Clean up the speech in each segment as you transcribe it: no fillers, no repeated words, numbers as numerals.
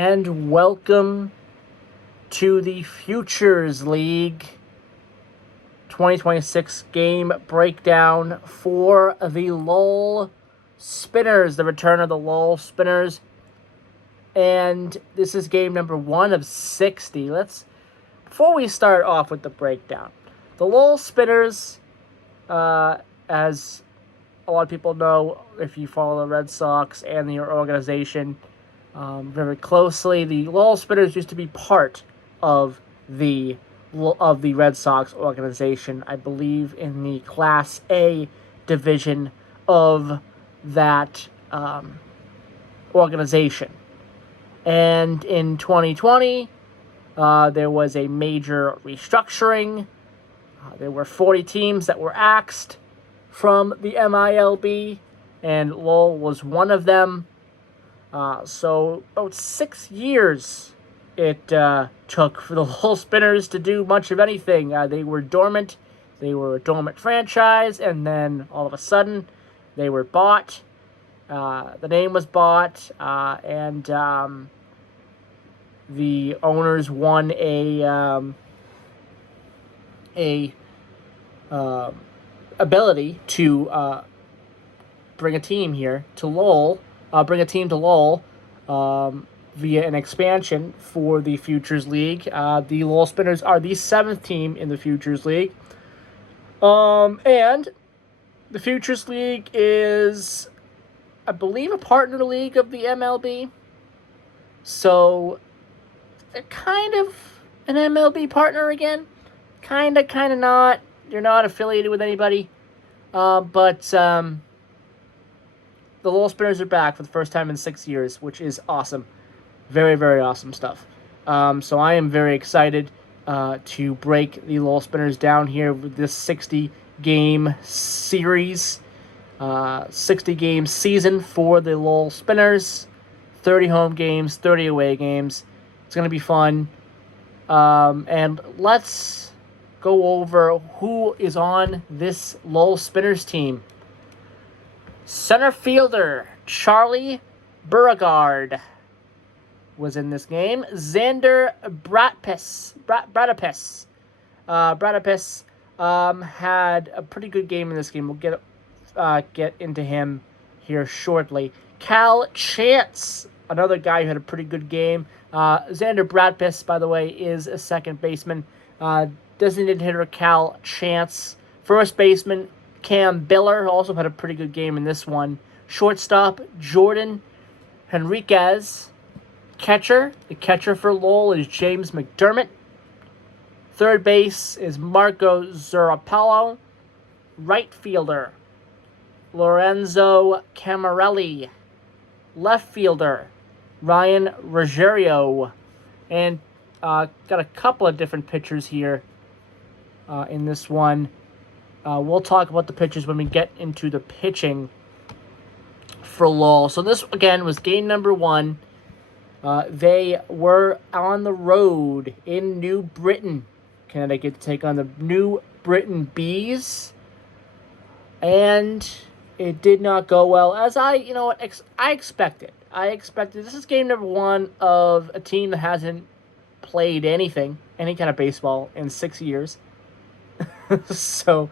And welcome to the Futures League 2026 game breakdown for the Lowell Spinners, the return of the Lowell Spinners. And this is game number 1 of 60. Before we start off with the breakdown, the Lowell Spinners, as a lot of people know if you follow the Red Sox and your organization very closely, the Lowell Spinners used to be part of the Red Sox organization, I believe, in the Class A division of that organization. And in 2020, there was a major restructuring. There were 40 teams that were axed from the MILB, and Lowell was one of them. So about 6 years it took for the Lowell Spinners to do much of anything. They were dormant. They were a dormant franchise, and then all of a sudden they were bought. The name was bought, and the owners won a ability to bring a team here to Lowell. Via an expansion for the Futures League. The Lowell Spinners are the 7th team in the Futures League. And the Futures League is, I believe, a partner league of the MLB. So, kind of an MLB partner again. Kind of not. You're not affiliated with anybody. But the Lowell Spinners are back for the first time in 6 years, which is awesome. Very, very awesome stuff. So I am very excited to break the Lowell Spinners down here with this 60-game series. 60-game season for the Lowell Spinners. 30 home games, 30 away games. It's going to be fun. And let's go over who is on this Lowell Spinners team. Center fielder Charlie Beauregard was in this game. Xander Bradapis had a pretty good game in this game. We'll get into him here shortly. Cal Chance, another guy who had a pretty good game. Xander Bradapis, by the way, is a second baseman. Designated hitter Cal Chance. First baseman Cam Biller also had a pretty good game in this one. Shortstop Jordan Henriquez. The catcher for Lowell is James McDermott. Third base is Marco Zurapalo. Right fielder Lorenzo Camarelli. Left fielder Ryan Ruggiero. And got a couple of different pitchers here in this one. We'll talk about the pitchers when we get into the pitching for Lowell. So this, again, was game number 1. They were on the road in New Britain, Connecticut, to take on the New Britain Bees. And it did not go well, as I expected. This is game number 1 of a team that hasn't played any kind of baseball in 6 years. So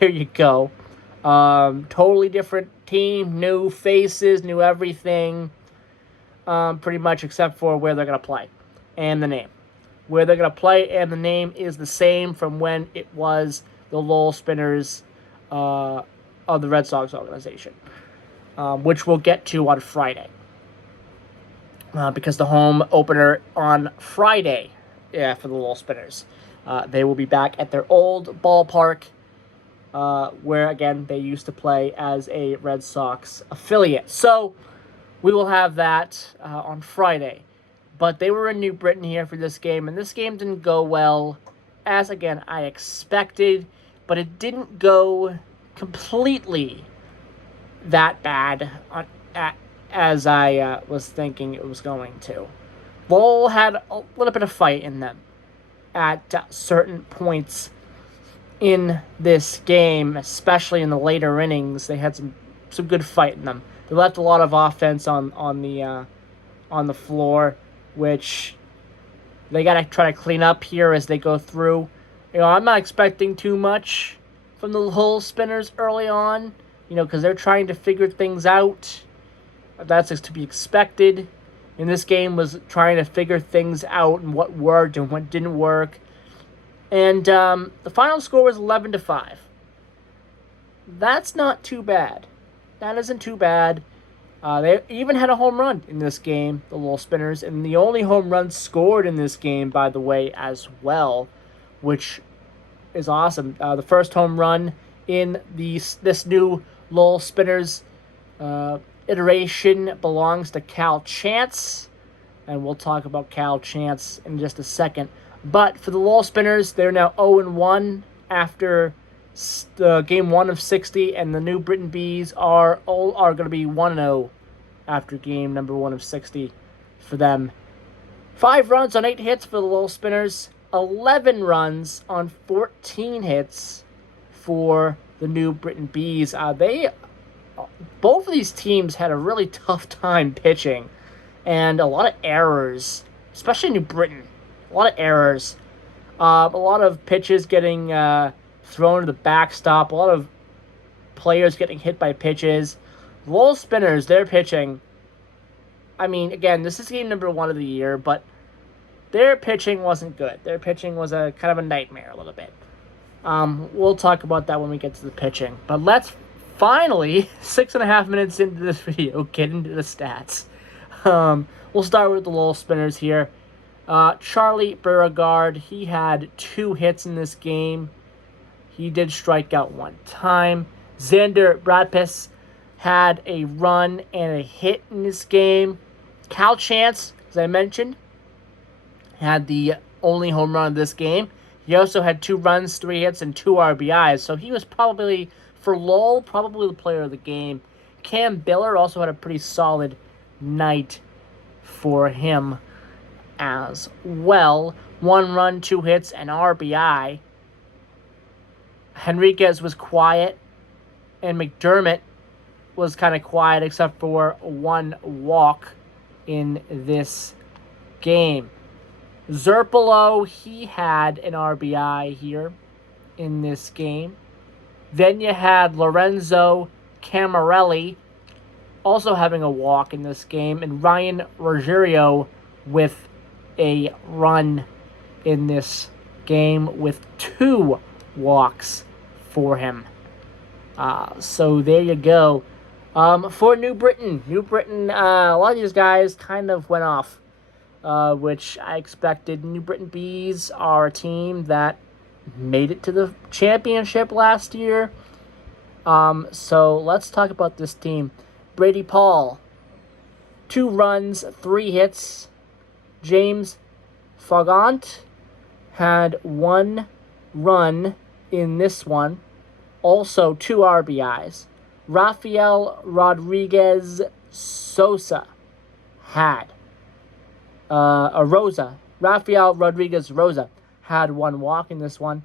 there you go. Totally different team, new faces, new everything. Pretty much except for where they're going to play and the name. Where they're going to play and the name is the same from when it was the Lowell Spinners of the Red Sox organization, which we'll get to on Friday. Because the home opener on Friday for the Lowell Spinners. They will be back at their old ballpark, where, again, they used to play as a Red Sox affiliate. So we will have that on Friday. But they were in New Britain here for this game, and this game didn't go well, as, again, I expected. But it didn't go completely that bad as I was thinking it was going to. Lowell had a little bit of fight in them at certain points in this game, especially in the later innings. They had some good fight in them. They left a lot of offense on the on the floor, which they got to try to clean up here as they go through. I'm not expecting too much from the Lowell Spinners early on, because they're trying to figure things out. That's to be expected. And this game was trying to figure things out and what worked and what didn't work. And the final score was 11-5. That's not too bad. That isn't too bad. They even had a home run in this game, the Lowell Spinners, and the only home run scored in this game, by the way, as well, which is awesome. The first home run in this new Lowell Spinners iteration belongs to Cal Chance, and we'll talk about Cal Chance in just a second. But for the Lowell Spinners, they're now 0-1 after game 1 of 60, and the New Britain Bees are going to be 1-0 after game number 1 of 60 for them. 5 runs on 8 hits for the Lowell Spinners, 11 runs on 14 hits for the New Britain Bees. Both of these teams had a really tough time pitching, and a lot of errors, especially New Britain. A lot of errors. A lot of pitches getting thrown to the backstop. A lot of players getting hit by pitches. Lowell Spinners, their pitching. I mean, again, this is game number 1 of the year, but their pitching wasn't good. Their pitching was a kind of a nightmare a little bit. We'll talk about that when we get to the pitching. But let's finally, 6.5 minutes into this video, get into the stats. We'll start with the Lowell Spinners here. Charlie Beauregard, he had 2 hits in this game. He did strike out 1 time. Xander Bradpis had a run and a hit in this game. Cal Chance, as I mentioned, had the only home run of this game. He also had 2 runs, 3 hits, and 2 RBIs. So he was probably, for Lowell, probably the player of the game. Cam Biller also had a pretty solid night for him as well. 1 run, 2 hits, and RBI. Henriquez was quiet, and McDermott was kind of quiet except for 1 walk in this game. Zerpolo, he had an RBI here in this game. Then you had Lorenzo Camarelli also having a walk in this game, and Ryan Rogerio with a run in this game with 2 walks for him. So there you go. For New Britain, a lot of these guys kind of went off, which I expected. New Britain Bees are a team that made it to the championship last year. So let's talk about this team. Brady Paul, 2 runs, 3 hits. James Fogant had 1 run in this one. Also 2 RBIs. Rafael Rodriguez Sosa had Rafael Rodriguez Rosa had 1 walk in this one.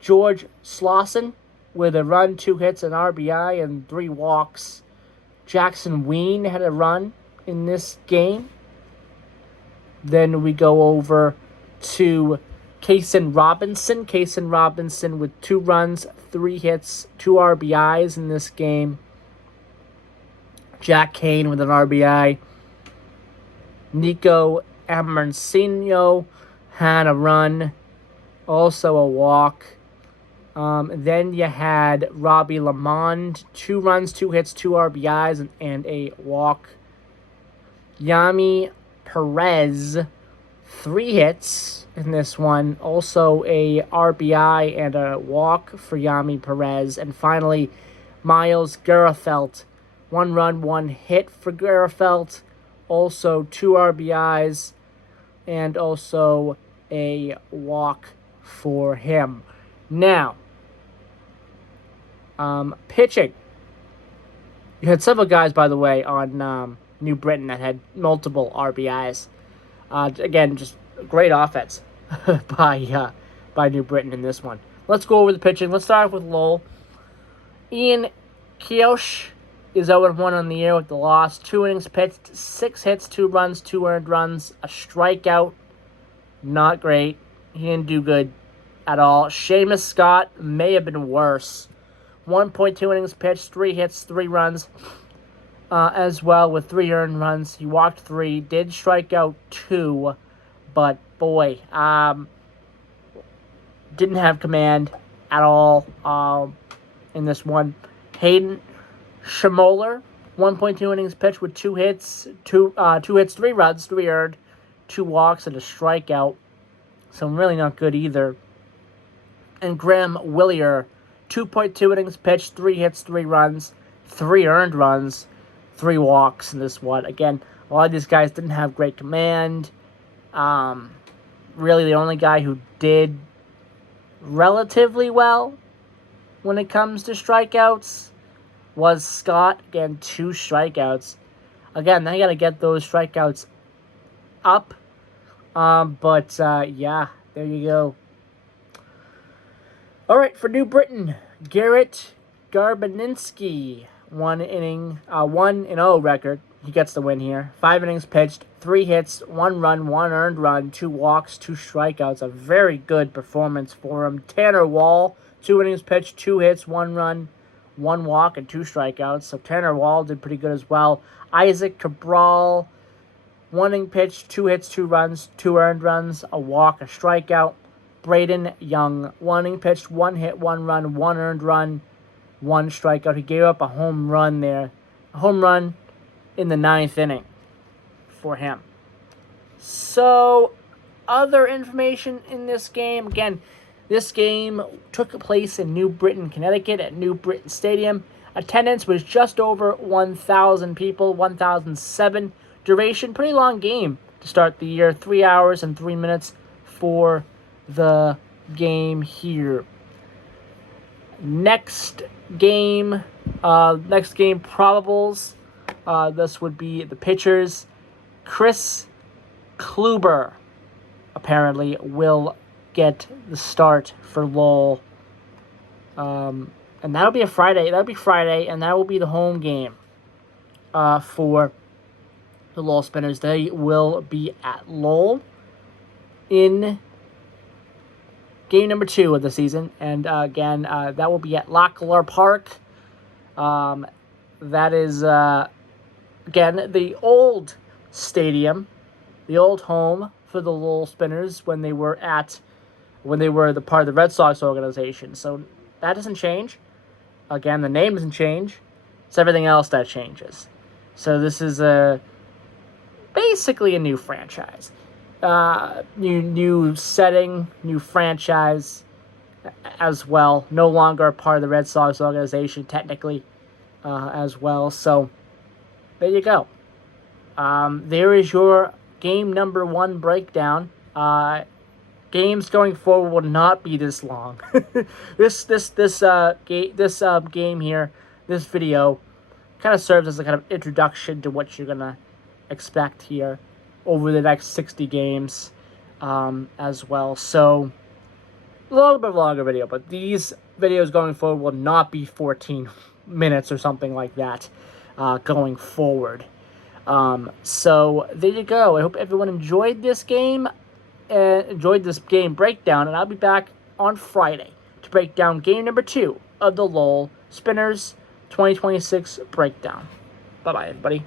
George Slauson with a run, 2 hits, an RBI, and 3 walks. Jackson Ween had a run in this game. Then we go over to Kaysen Robinson. Kaysen Robinson with 2 runs, 3 hits, 2 RBIs in this game. Jack Kane with an RBI. Nico Amarcino had a run, also a walk. Then you had Robbie Lamond, 2 runs, 2 hits, 2 RBIs, and a walk. Yami Perez, 3 hits in this one, also a RBI and a walk for Yami Perez. And finally, Miles Garafelt, 1 run, 1 hit for Garafelt, also 2 RBIs, and also a walk for him. Now, pitching. You had several guys, by the way, on New Britain that had multiple RBIs. Again, just great offense by New Britain in this one. Let's go over the pitching. Let's start off with Lowell. Ian Kiosh is 0-1 on the year with the loss. 2 innings pitched, 6 hits, 2 runs, 2 earned runs, a strikeout. Not great. He didn't do good at all. Seamus Scott may have been worse. 1.2 innings pitched, 3 hits, 3 runs, as well with 3 earned runs. He walked 3, did strike out 2, but boy, didn't have command at all in this one. Hayden Schmoller, 1.2 innings pitched with 2 hits, 3 runs, 3 earned, 2 walks, and a strikeout. So really not good either. And Graham Willier, 2.2 innings pitched, 3 hits, 3 runs, 3 earned runs, 3 walks in this one. Again, a lot of these guys didn't have great command. Really, the only guy who did relatively well when it comes to strikeouts was Scott. Again, 2 strikeouts. Again, they got to get those strikeouts up. Yeah, there you go. All right, for New Britain, Garrett Garbaninski, 1-0 record. He gets the win here. 5 innings pitched, 3 hits, 1 run, 1 earned run, 2 walks, 2 strikeouts. A very good performance for him. Tanner Wall, 2 innings pitched, 2 hits, 1 run, 1 walk, and 2 strikeouts. So Tanner Wall did pretty good as well. Isaac Cabral, 1 inning pitched, 2 hits, 2 runs, 2 earned runs, a walk, a strikeout. Braden Young, 1 inning pitched, 1 hit, 1 run, 1 earned run, 1 strikeout. He gave up a home run there. A home run in the 9th inning for him. So, other information in this game. Again, this game took place in New Britain, Connecticut at New Britain Stadium. Attendance was just over 1,000 people, 1,007. Duration, pretty long game to start the year. 3 hours and 3 minutes for the game here. Next game probables. This would be the pitchers. Chris Kluber apparently will get the start for Lowell. And that'll be Friday, and that will be the home game for the Lowell Spinners. They will be at Lowell in game number 2 of the season. And again, that will be at Locklear Park. That is, again, the old stadium, the old home for the Lowell Spinners when they were the part of the Red Sox organization. So that doesn't change. Again, the name doesn't change. It's everything else that changes. So this is basically a new franchise. New setting, new franchise as well. No longer a part of the Red Sox organization, technically, as well. So, there you go. There is your game number 1 breakdown. Games going forward will not be this long. This game here, this video, kind of serves as a kind of introduction to what you're gonna expect here over the next 60 games as well. So, a little bit longer video, but these videos going forward will not be 14 minutes or something like that going forward. So, there you go. I hope everyone enjoyed this game, breakdown, and I'll be back on Friday to break down game number 2 of the Lowell Spinners 2026 breakdown. Bye-bye, everybody.